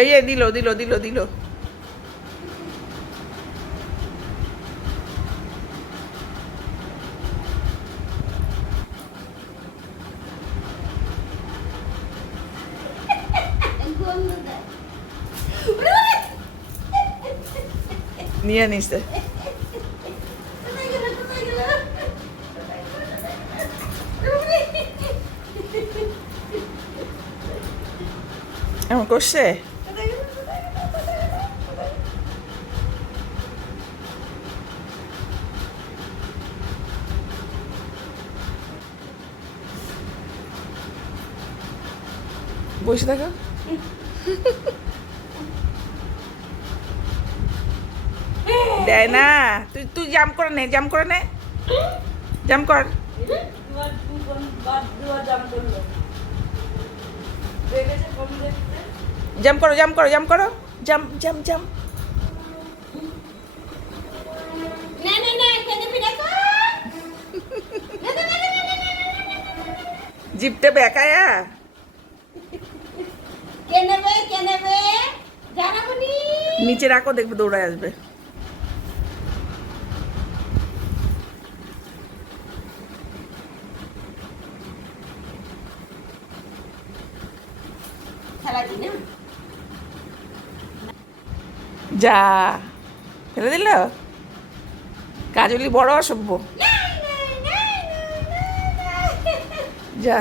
এই দিল দিল দিল দিল। নিয়ে নিছে। এমন করছে। বসে থাকো। দেয় না, তুই তুই জাম করে নে, জাম করে নে, জাম কর। জাম করো, জাম করো, জাম করো, জাম জাম জাম। জিপটা বেকায়া। নিচে রাখো, দেখবে দৌড়ায় আসবে। যা ফেলে দিল। কাজলি বড় অসভ্য। যা।